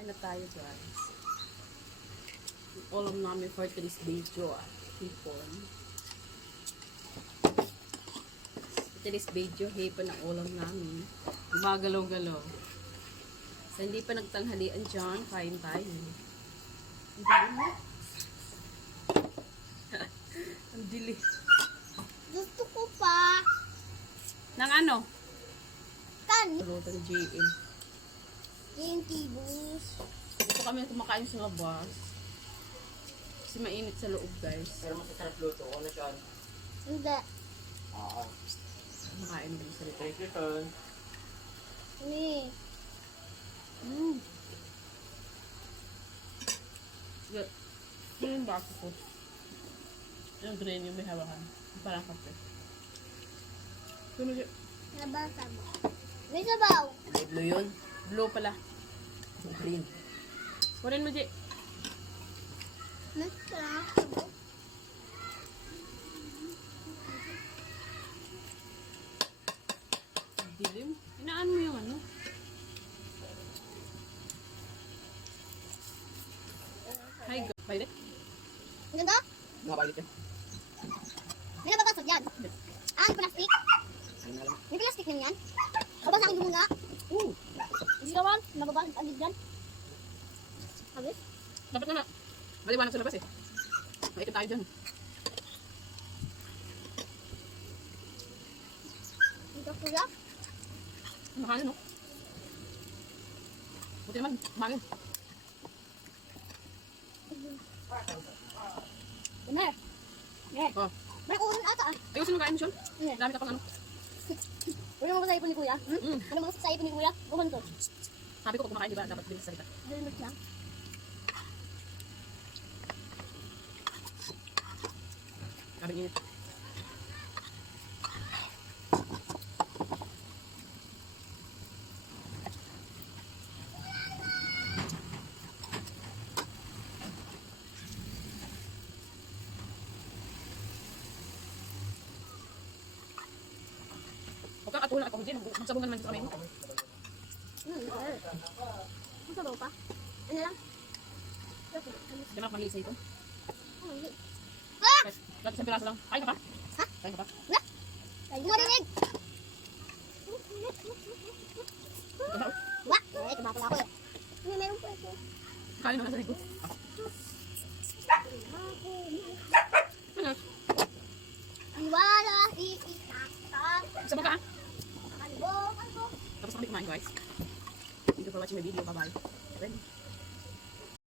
Kain na tayo, guys. Yung ulam namin for today's video, hipon. Today's video, hipon ang ulam namin. Gumagalaw-galaw. So, hindi pa nagtanghalian dyan, kain tayo. Ang dili mo. Ang dili. Gusto ko pa. Nang ano? Kan. Luto ng GM. Yung tibus. Dito kami kumakain sa labas. Kasi mainit sa loob, guys. Pero masasarap luto ko na siya. Hindi. Oo. Kumakain kami sa loob. Thank you, son. Ni. Good. Yun yung baso ko. Yung green, yung may hawakan. Yung parang kape. Sunog yun. Nabasa mo. May sabaw. Blue yun. Blue pala. Green. Kunin mo, J. May sabaw. Dilim. Inaan mo yung ano. Hi, God. Violet. Ganda? Nakabalik yun. May nababasag yan. Ang plastic. Ayun na lang. May plastic na yan. Babasagin mo muna. Hindi naman. Nababasag agad dyan. Habis? Dapat na na. Maliwanag sa labas eh. Maikot tayo dyan. Dito kuya. Ano kaya, no? Buti naman, umagin. Bener. Yeah. Oh. May ulan ata ah. Ayusin mo kain mo, Sean. Yeah. Dami ka pang ano. Wala mo ba sa ipon ni kuya? Ano mo sa ipon ni kuya? Uban to. Sabi ko, pag kumakain, di ba? Dapat bilis salita. Helmet lang. Sabi init. Huwag kang atulan ako, Jin. Magsabungan naman sa kamay mo. Ang sabaw pa. Ano lang? Hindi na ako mahilig sa ito. Oh, hindi. Ah! Dapat isang piraso lang. Kain ka pa? Ha? Kain ka pa? Na! Hindi mo marinig! Ito na, oh. Wa! Ay, tumapala ako eh. Hindi, meron po ito. Kain mo na sa likod. Ah. Ano? Iwala, iitaktak. Isa pa ka, ah. Kalbo, kalbo. Tapos kami kumain, guys. Thank you for watching my video. Bye-bye.